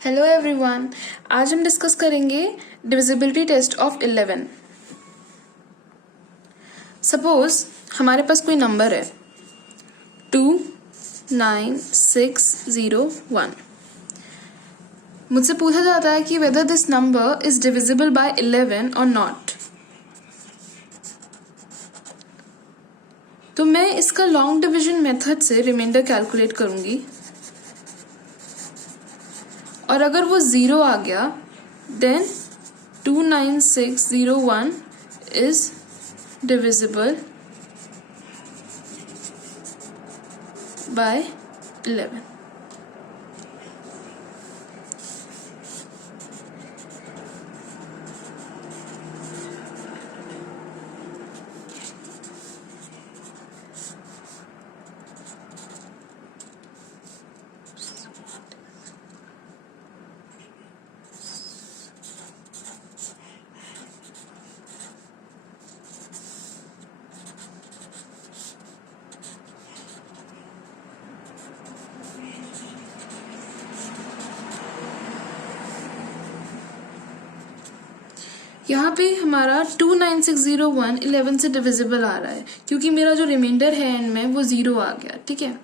Hello everyone, आज हम discuss करेंगे डिविजिबिलिटी टेस्ट ऑफ 11। सपोज हमारे पास कोई नंबर है 29601। मुझसे पूछा जाता है कि whether this number is divisible by 11 और नॉट। तो मैं इसका लॉन्ग डिवीजन मेथड से रिमाइंडर कैलकुलेट करूंगी और अगर वो 0 आ गया देन 29601 is divisible by 11. यहाँ पे हमारा 29601 11 से डिविजिबल आ रहा है क्योंकि मेरा जो रिमाइंडर है एंड में वो 0 आ गया। ठीक है,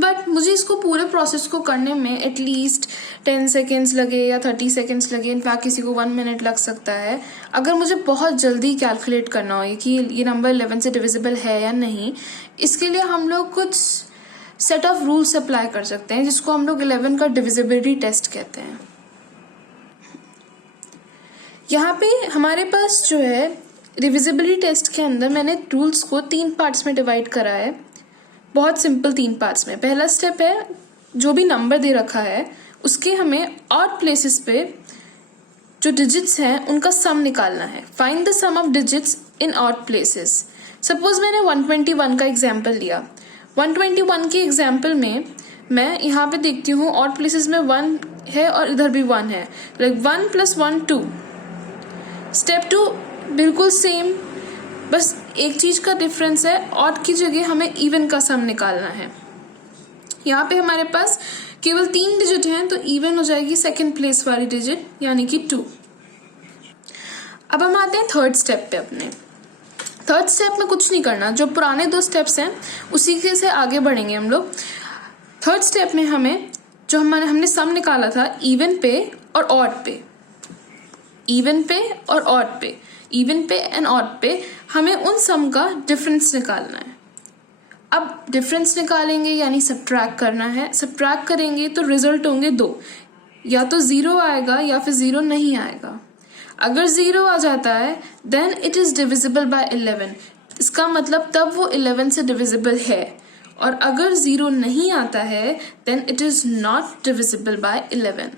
बट मुझे इसको पूरे प्रोसेस को करने में एटलीस्ट 10 सेकेंड्स लगे या 30 सेकेंड्स लगे, इनफैक्ट किसी को 1 मिनट लग सकता है। अगर मुझे बहुत जल्दी कैलकुलेट करना हो कि ये नंबर 11 से डिविजिबल है या नहीं, इसके लिए हम लोग कुछ सेट ऑफ रूल्स अप्लाई कर सकते हैं जिसको हम लोग 11 का डिविजिबिलिटी टेस्ट कहते हैं। यहाँ पे हमारे पास जो है डिविजिबिलिटी टेस्ट के अंदर मैंने रूल्स को 3 पार्ट्स में डिवाइड करा है, बहुत सिंपल 3 पार्ट्स में। पहला स्टेप है जो भी नंबर दे रखा है उसके हमें ऑड प्लेसेस पे जो डिजिट्स हैं उनका सम निकालना है। Find the sum of digits in odd places. Suppose मैंने 121 का एग्जाम्पल लिया। 121 के एग्जाम्पल में मैं यहाँ पे देखती हूँ ऑड प्लेसेस में 1 है और इधर भी 1 है, लाइक 1 + 1 2। स्टेप 2 बिल्कुल सेम, बस एक चीज का डिफरेंस है, ऑड की जगह हमें इवन का सम निकालना है। यहाँ पे हमारे पास केवल 3 डिजिट हैं तो इवन हो जाएगी सेकंड प्लेस वाली डिजिट यानी कि 2। अब हम आते हैं थर्ड स्टेप पे। अपने थर्ड स्टेप में कुछ नहीं करना, जो पुराने 2 स्टेप्स हैं उसी के से आगे बढ़ेंगे हम लोग। थर्ड स्टेप में हमें जो हमने सम निकाला था इवन पे और ऑड पे, इवन पे और ऑड पे, इवन पे एंड ऑड पे, हमें उन सम का डिफरेंस निकालना है। अब डिफरेंस निकालेंगे यानी सब्ट्रैक्ट करना है। सब्ट्रैक्ट करेंगे तो रिजल्ट होंगे 2, या तो 0 आएगा या फिर 0 नहीं आएगा। अगर 0 आ जाता है then it is divisible by 11। इसका मतलब तब वो 11 से डिविजिबल है, और अगर 0 नहीं आता है then it is not divisible by 11।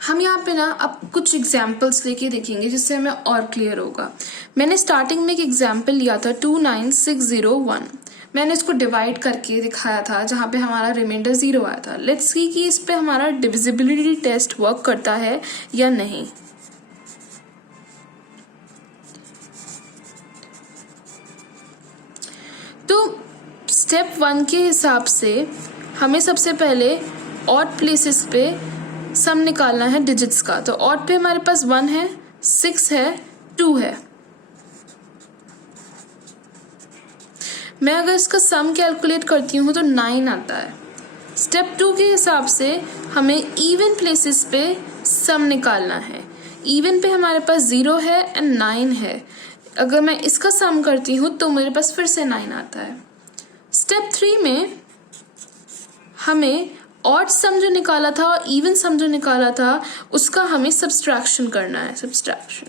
हम यहाँ पे ना अब कुछ एग्जाम्पल्स लेके देखेंगे जिससे हमें और क्लियर होगा। मैंने स्टार्टिंग में एक एग्जाम्पल लिया था 29601। मैंने इसको डिवाइड करके दिखाया था जहाँ पे हमारा रिमाइंडर 0 आया था। लेट्स सी कि इस पे हमारा डिविजिबिलिटी टेस्ट वर्क करता है या नहीं। तो स्टेप 1 के हिसाब से हमें सबसे पहले ऑड प्लेसेस पे सम निकालना है डिजिट्स का। तो ऑड पे हमारे पास 1 है, 6 है, 2 है। मैं अगर इसका सम कैलकुलेट करती हूँ तो 9 आता है। स्टेप 2 के हिसाब से हमें इवन प्लेसेस पे सम निकालना है। इवन पे हमारे पास 0 है एंड 9 है। अगर मैं इसका सम करती हूँ तो मेरे पास फिर से 9 आता है। स्टेप 3 में हमें ऑड सम जो निकाला था और इवन सम जो निकाला था उसका हमें सब्सट्रैक्शन करना है। सब्सट्रैक्शन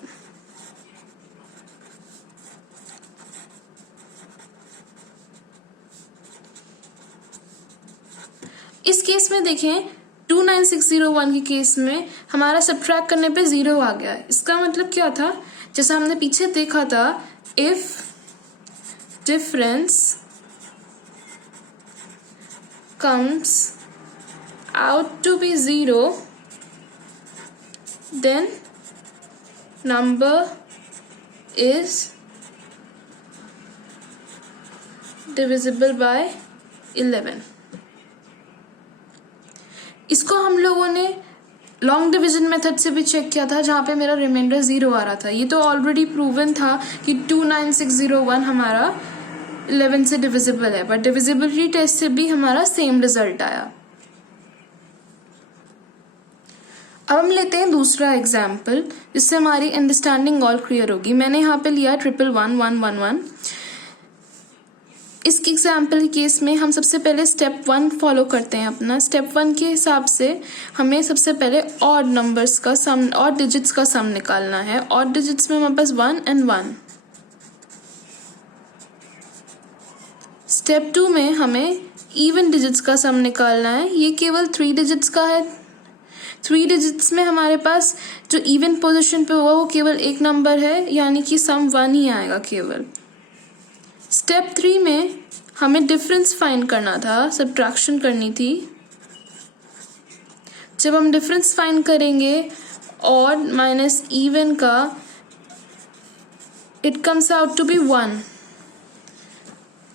इस केस में देखें 29601 के केस में हमारा सब्ट्रैक्ट करने पे 0 आ गया है। इसका मतलब क्या था, जैसा हमने पीछे देखा था, if difference comes out to be 0 then number is divisible by 11। इसको हम लोगों ने लॉन्ग डिवीजन मेथड से भी चेक किया था, जहाँ पे मेरा रिमाइंडर 0 आ रहा था। ये तो ऑलरेडी प्रूवन था कि 29601 हमारा 11 से डिविजिबल है, बट डिविजिबिलिटी टेस्ट से भी हमारा सेम रिजल्ट आया। अब हम लेते हैं दूसरा एग्जाम्पल, जिससे हमारी अंडरस्टैंडिंग और क्लियर होगी। मैंने यहाँ पे लिया 1111111। इस एग्जाम्पल केस में हम सबसे पहले स्टेप 1 फॉलो करते हैं अपना। स्टेप 1 के हिसाब से हमें सबसे पहले ऑड नंबर्स का सम, ऑड डिजिट्स का सम निकालना है। ऑड डिजिट्स में हमारे पास 1 और 1। स्टेप 2 में हमें इवन डिजिट्स का सम निकालना है। ये केवल 3 डिजिट्स का है। 3 डिजिट्स में हमारे पास जो इवन पोजीशन पे होगा वो केवल एक नंबर है, यानी कि सम 1 ही आएगा केवल। स्टेप 3 में हमें डिफरेंस फाइंड करना था, सब्ट्रैक्शन करनी थी। जब हम डिफरेंस फाइंड करेंगे ऑड माइनस इवन का, it comes out to be 1।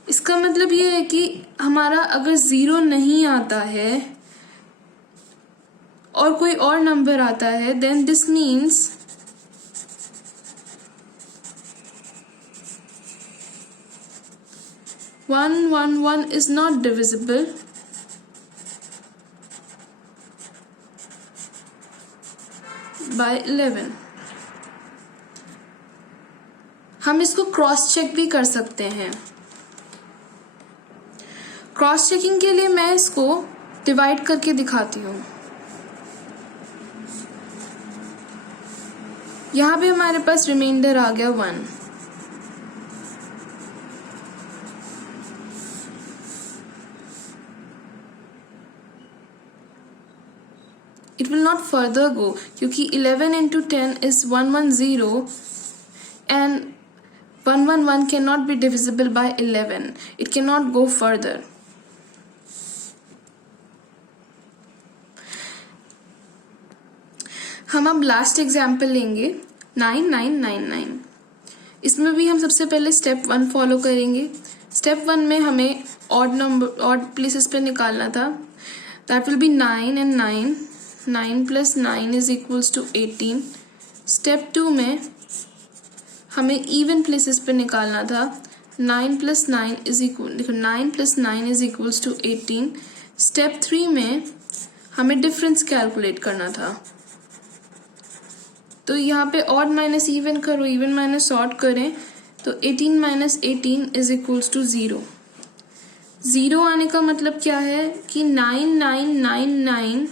इसका मतलब ये है कि हमारा अगर 0 नहीं आता है और कोई और नंबर आता है, then this means one is not divisible by 11। हम इसको क्रॉस चेक भी कर सकते हैं। क्रॉस चेकिंग के लिए मैं इसको डिवाइड करके दिखाती हूँ। यहाँ पे हमारे पास रिमाइंडर आ गया 1। It will not further go क्योंकि 11 into 10 is 110 and 111 cannot be divisible by 11. It cannot go further. हम अब लास्ट एग्जाम्पल लेंगे 9999। इसमें भी हम सबसे पहले स्टेप 1 फॉलो करेंगे। स्टेप 1 में हमें ऑड नंबर, ऑड प्लेसेस पे निकालना था। That will be 9 and 9। 9 plus 9 is equals to 18। Step 2 में हमें इवन प्लेसेस पे निकालना था। 9 plus 9 is equal, देखो 9 plus 9 is equals to 18। Step 3 में हमें डिफरेंस कैलकुलेट करना था। तो यहाँ पे ऑड माइनस इवन करो, इवन माइनस ऑड करें तो 18 minus 18 is equals to 0। 0 आने का मतलब क्या है कि 9999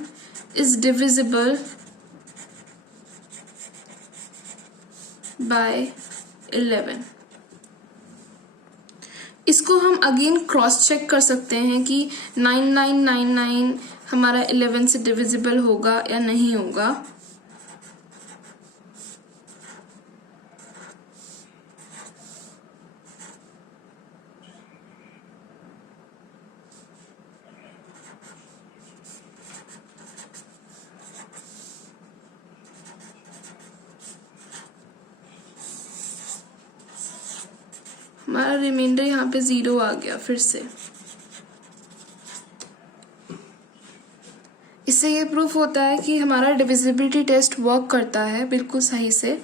is divisible by 11। इसको हम अगेन क्रॉस चेक कर सकते हैं कि 9999 हमारा 11 से डिविजिबल होगा या नहीं होगा। हमारा रिमाइंडर यहाँ पे 0 आ गया फिर से। इससे ये प्रूफ होता है कि हमारा डिविजिबिलिटी टेस्ट वर्क करता है बिल्कुल सही से,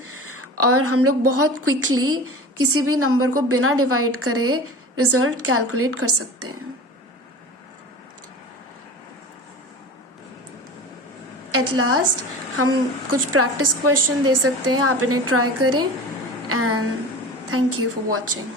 और हम लोग बहुत क्विकली किसी भी नंबर को बिना डिवाइड करे रिजल्ट कैलकुलेट कर सकते हैं। एट लास्ट हम कुछ प्रैक्टिस क्वेश्चन दे सकते हैं, आप इन्हें ट्राई करें। And thank you for watching.